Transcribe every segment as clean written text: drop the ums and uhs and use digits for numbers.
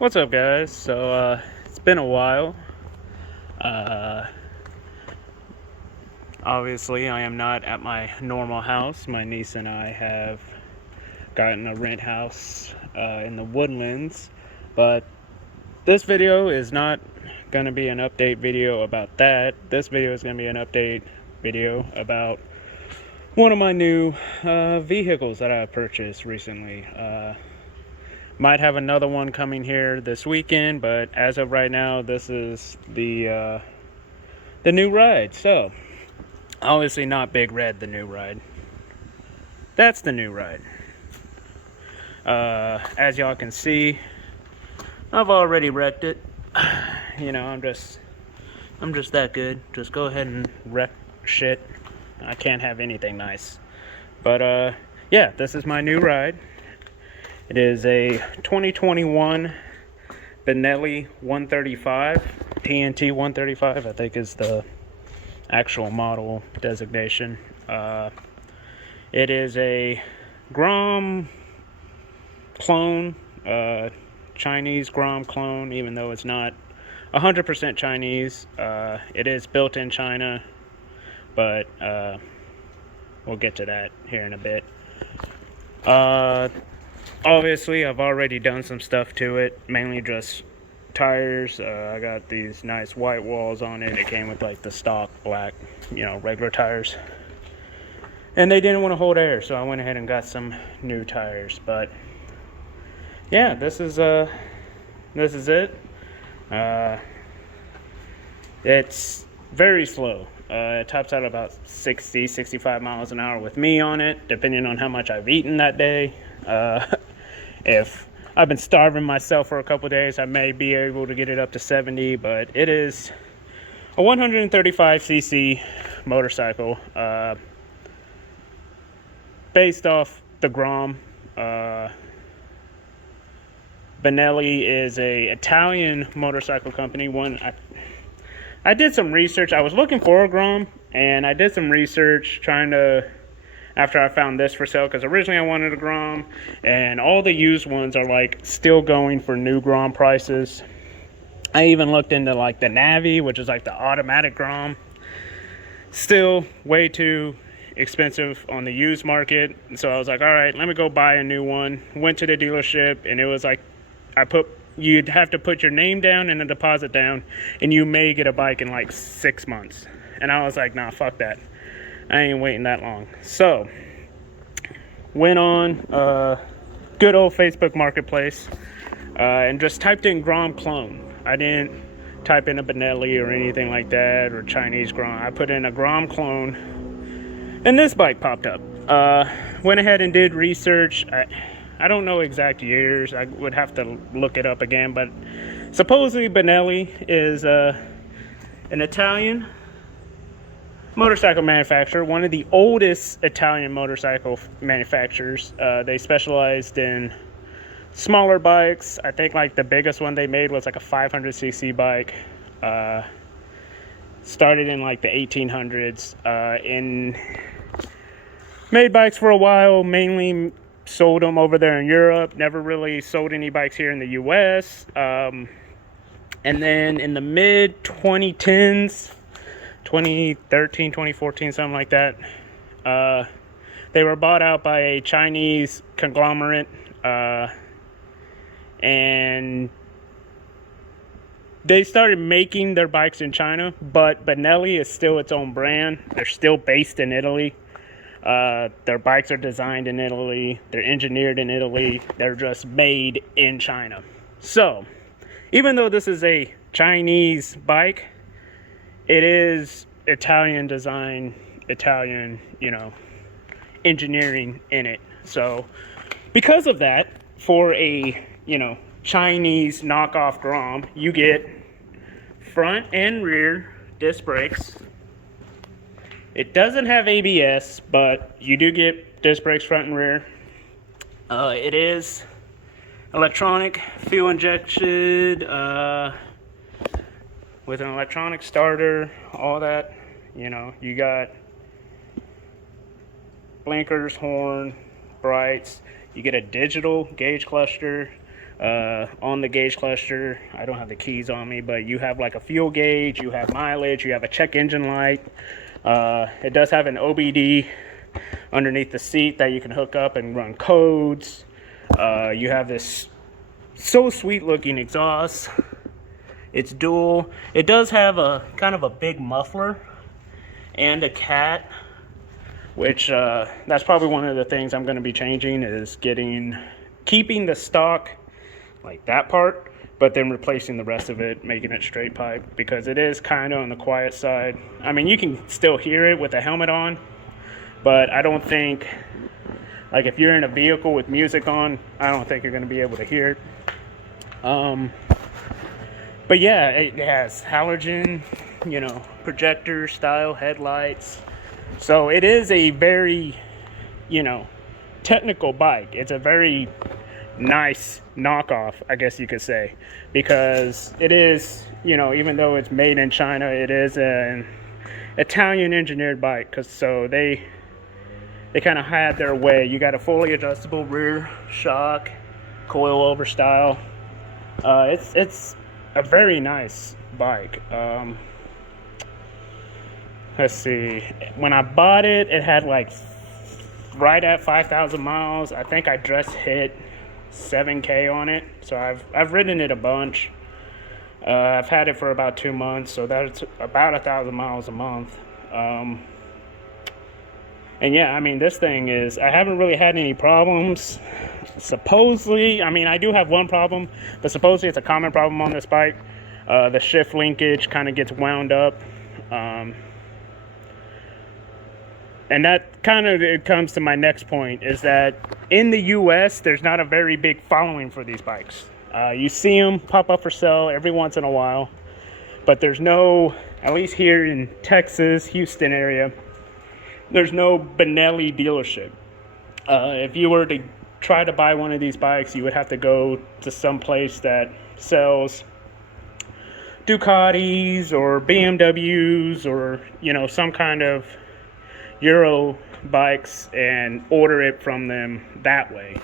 What's up, guys? It's been a while. Uh, Obviously, I am not at my normal house. My niece and I have gotten a rent house in the Woodlands, but this video is not going to be an update video about that. This video is going to be an update video about one of my new vehicles that I purchased recently. Might have another one coming here this weekend, but as of right now, this is the new ride. So, obviously not Big Red, the new ride. That's the new ride. As y'all can see, I've already wrecked it. You know, I'm just that good. Just go ahead and wreck shit. I can't have anything nice. But yeah, this is my new ride. It is a 2021 Benelli 135, TNT135, I think is the actual model designation. It is a Grom clone, Chinese Grom clone, even though it's not 100% Chinese. It is built in China, but we'll get to that here in a bit. Obviously, I've already done some stuff to it, mainly just tires. I got these nice white walls on it. It came with like the stock black, regular tires. And they didn't want to hold air, so I went ahead and got some new tires. But yeah, this is it. It's very slow. It tops out about 65 miles an hour with me on it, depending on how much I've eaten that day. If I've been starving myself for a couple days, I may be able to get it up to 70, but it is a 135cc motorcycle, based off the Grom. Benelli is a Italian motorcycle company. I did some research. I was looking for a Grom, and I did some research after I found this for sale, because originally I wanted a Grom, and all the used ones are like still going for new Grom prices. I even looked into like the Navi, which is like the automatic Grom. Still way too expensive on the used market. So I was like, all right, let me go buy a new one. Went to the dealership, and it was like, you'd have to put your name down and a deposit down, and you may get a bike in like 6 months. And I was like, nah, fuck that. I ain't waiting that long. So, went on good old Facebook Marketplace and just typed in Grom clone. I didn't type in a Benelli or anything like that, or Chinese Grom. I put in a Grom clone, and this bike popped up. Went ahead and did research. I don't know exact years. I would have to look it up again, but supposedly Benelli is an Italian motorcycle manufacturer, one of the oldest Italian motorcycle manufacturers. They specialized in smaller bikes. I think like the biggest one they made was like a 500cc bike. Started in like the 1800s. Made bikes for a while, mainly sold them over there in Europe. Never really sold any bikes here in the US. And then in the mid 2010s, 2013, 2014, something like that, they were bought out by a Chinese conglomerate, and they started making their bikes in China, but Benelli is still its own brand. They're still based in Italy. Their bikes are designed in Italy. They're engineered in Italy. They're just made in China. So, even though this is a Chinese bike, it is Italian design, Italian, engineering in it. So, because of that, for a, Chinese knockoff Grom, you get front and rear disc brakes. It doesn't have ABS, but you do get disc brakes front and rear. It is electronic, fuel injected, with an electronic starter, all that. You got blinkers, horn, brights. You get a digital gauge cluster, on the gauge cluster. I don't have the keys on me, but you have like a fuel gauge, you have mileage, you have a check engine light. It does have an OBD underneath the seat that you can hook up and run codes. You have this so sweet looking exhaust. It's dual. It does have a kind of a big muffler and a cat, which that's probably one of the things I'm going to be changing, is keeping the stock, like that part, but then replacing the rest of it, making it straight pipe, because it is kind of on the quiet side. I mean, you can still hear it with the helmet on, but I don't think, like if you're in a vehicle with music on, I don't think you're going to be able to hear it. But yeah, it has halogen, projector style headlights. So it is a very, technical bike. It's a very nice knockoff, I guess you could say, because it is, even though it's made in China, it is an Italian engineered bike. So they kind of had their way. You got a fully adjustable rear shock, coilover style. It's a very nice bike. Let's see. When I bought it, it had like right at 5,000 miles. I think I just hit 7K on it. So I've ridden it a bunch. I've had it for about 2 months, so that's about 1,000 miles a month. And yeah, I mean, this thing is, I haven't really had any problems. Supposedly, I mean, I do have one problem, but supposedly it's a common problem on this bike. The shift linkage kind of gets wound up. And that kind of, it comes to my next point, is that in the US, there's not a very big following for these bikes. You see them pop up for sale every once in a while, but there's no, at least here in Texas, Houston area, there's no Benelli dealership. If you were to try to buy one of these bikes, you would have to go to some place that sells Ducatis or BMWs or, some kind of Euro bikes and order it from them that way.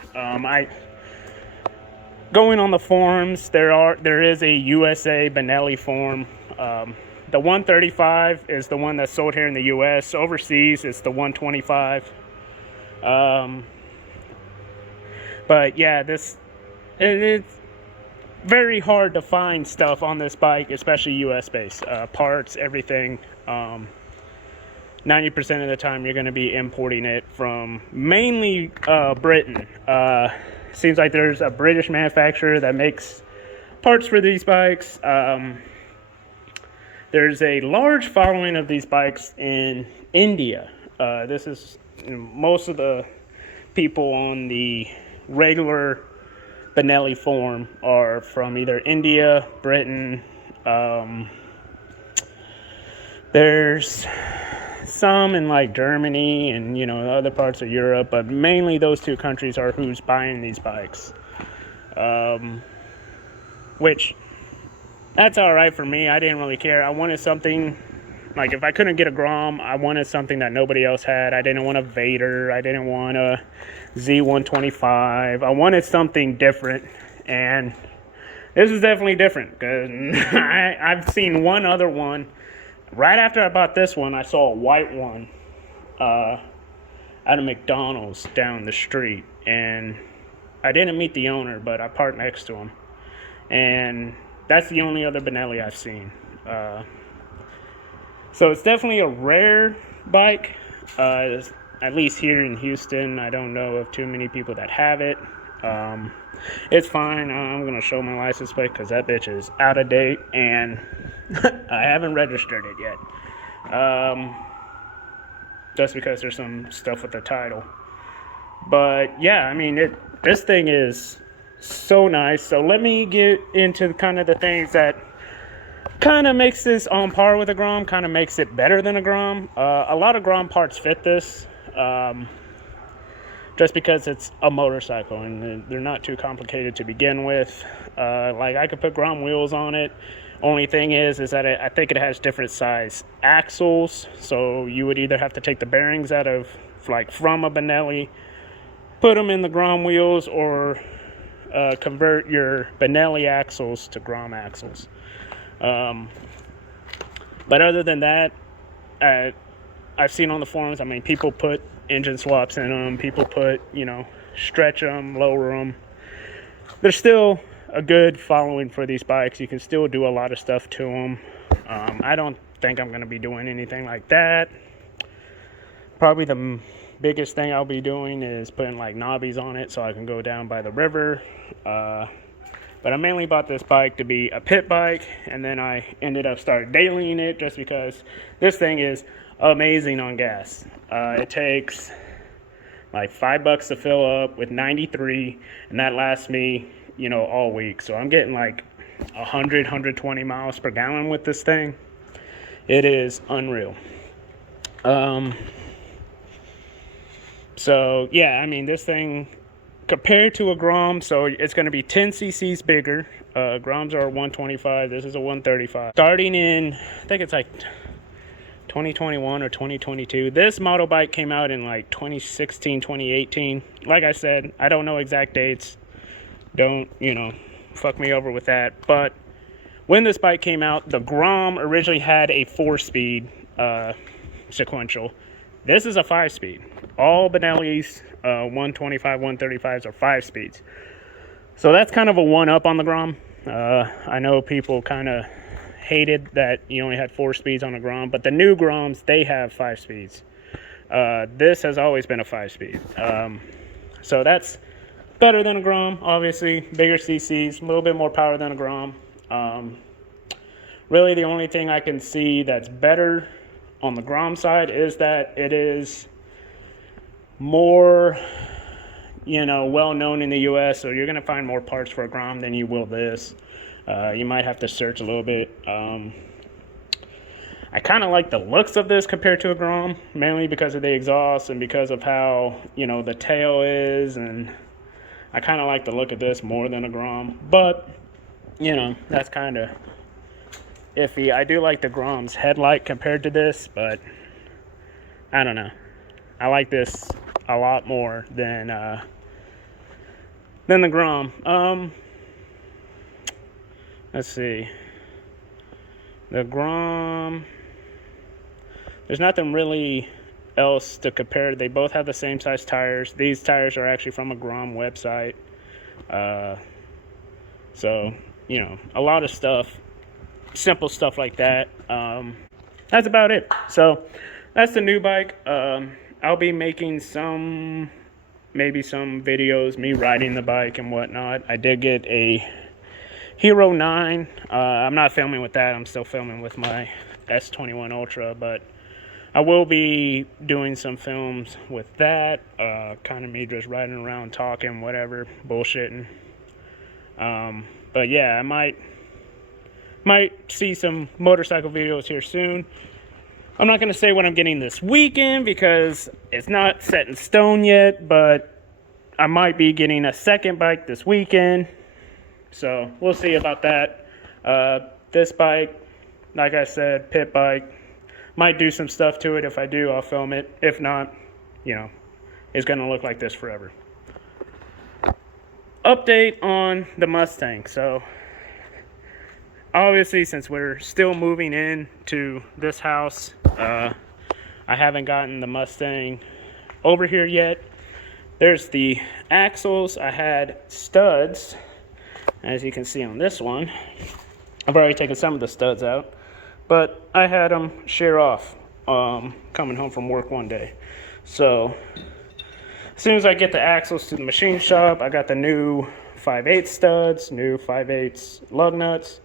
Going on the forums, there is a USA Benelli forum. The 135 is the one that's sold here in the US. Overseas, it's the 125. But yeah, it's very hard to find stuff on this bike, especially US based. Parts, everything. 90% of the time you're going to be importing it from mainly Britain. Seems like there's a British manufacturer that makes parts for these bikes. There's a large following of these bikes in India. This is, most of the people on the regular Benelli forum are from either India, Britain. There's some in like Germany and other parts of Europe, but mainly those two countries are who's buying these bikes. Which, that's all right for me. I didn't really care. I wanted something, like if I couldn't get a Grom, I wanted something that nobody else had. I didn't want a Vader. I didn't want a Z125. I wanted something different, and this is definitely different, because I've seen one other one. Right after I bought this one, I saw a white one at a McDonald's down the street, and I didn't meet the owner, but I parked next to him, and that's the only other Benelli I've seen. So it's definitely a rare bike, at least here in Houston. I don't know of too many people that have it. It's fine. I'm going to show my license plate because that bitch is out of date, and I haven't registered it yet. Just because there's some stuff with the title. But yeah, I mean, this thing is so nice. So let me get into kind of the things that kind of makes this on par with a Grom, kind of makes it better than a Grom. A lot of Grom parts fit this, just because it's a motorcycle and they're not too complicated to begin with. Like I could put Grom wheels on it. Only thing is that I think it has different size axles, so you would either have to take the bearings out of, like, from a Benelli, put them in the Grom wheels, or convert your Benelli axles to Grom axles. But other than that, I've seen on the forums, I mean, people put engine swaps in them. People put, stretch them, lower them. There's still a good following for these bikes. You can still do a lot of stuff to them. I don't think I'm going to be doing anything like that. Probably the biggest thing I'll be doing is putting like knobbies on it so I can go down by the river. But I mainly bought this bike to be a pit bike, and then I ended up started dailying it just because this thing is amazing on gas. It takes like $5 to fill up with 93, and that lasts me, all week. So I'm getting like 120 miles per gallon with this thing. It is unreal. So yeah, I mean, this thing compared to a Grom, so it's going to be 10 cc's bigger. Groms are 125. This is a 135. Starting in, I think it's like 2021 or 2022. This model bike came out in like 2016, 2018. Like I said, I don't know exact dates. Don't, fuck me over with that. But when this bike came out, the Grom originally had a 4-speed sequential. This is a 5-speed. All Benelli's 125, 135s are 5 speeds. So that's kind of a one-up on the Grom. I know people kind of hated that you only had 4 speeds on a Grom, but the new Groms, they have 5 speeds. This has always been a 5-speed. So that's better than a Grom, obviously. Bigger CCs, a little bit more power than a Grom. Really, the only thing I can see that's better on the Grom side is that it is more, well known in the US, so you're going to find more parts for a Grom than you will this. You might have to search a little bit. I kind of like the looks of this compared to a Grom, mainly because of the exhaust and because of how, the tail is, and I kind of like the look of this more than a Grom, but, that's kind of iffy. I do like the Grom's headlight compared to this, but I don't know. I like this a lot more than the Grom. Let's see. The Grom, there's nothing really else to compare. They both have the same size tires. These tires are actually from a Grom website. So, a lot of stuff, simple stuff like that. That's about it. So that's the new bike. I'll be making maybe some videos, me riding the bike and whatnot. I did get a Hero 9. I'm not filming with that. I'm still filming with my S21 Ultra, but I will be doing some films with that. Kind of me just riding around, talking, whatever, bullshitting. But yeah, I might see some motorcycle videos here soon. I'm not going to say what I'm getting this weekend because it's not set in stone yet, but I might be getting a second bike this weekend. So we'll see about that. This bike, like I said, pit bike, might do some stuff to it. If I do, I'll film it. If not, it's going to look like this forever. Update on the Mustang. So obviously, since we're still moving in to this house, I haven't gotten the Mustang over here yet. There's the axles. I had studs, as you can see on this one. I've already taken some of the studs out, but I had them shear off coming home from work one day. So as soon as I get the axles to the machine shop, I got the new 5/8 studs, new 5/8 lug nuts.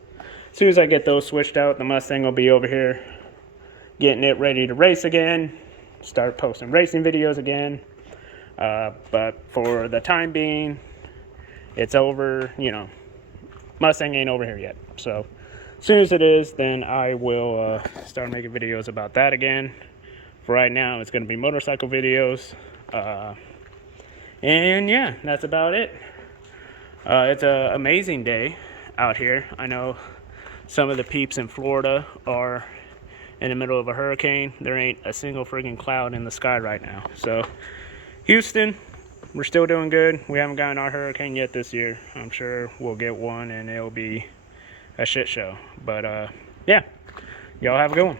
As soon as I get those switched out, the Mustang will be over here getting it ready to race again, start posting racing videos again. But for the time being, it's over, Mustang ain't over here yet. So as soon as it is, then I will start making videos about that again. For right now, it's going to be motorcycle videos. And yeah, that's about it. It's an amazing day out here. I know some of the peeps in Florida are in the middle of a hurricane. There ain't a single friggin' cloud in the sky right now. So Houston, we're still doing good. We haven't gotten our hurricane yet this year. I'm sure we'll get one, and it'll be a shit show. But yeah, y'all have a good one.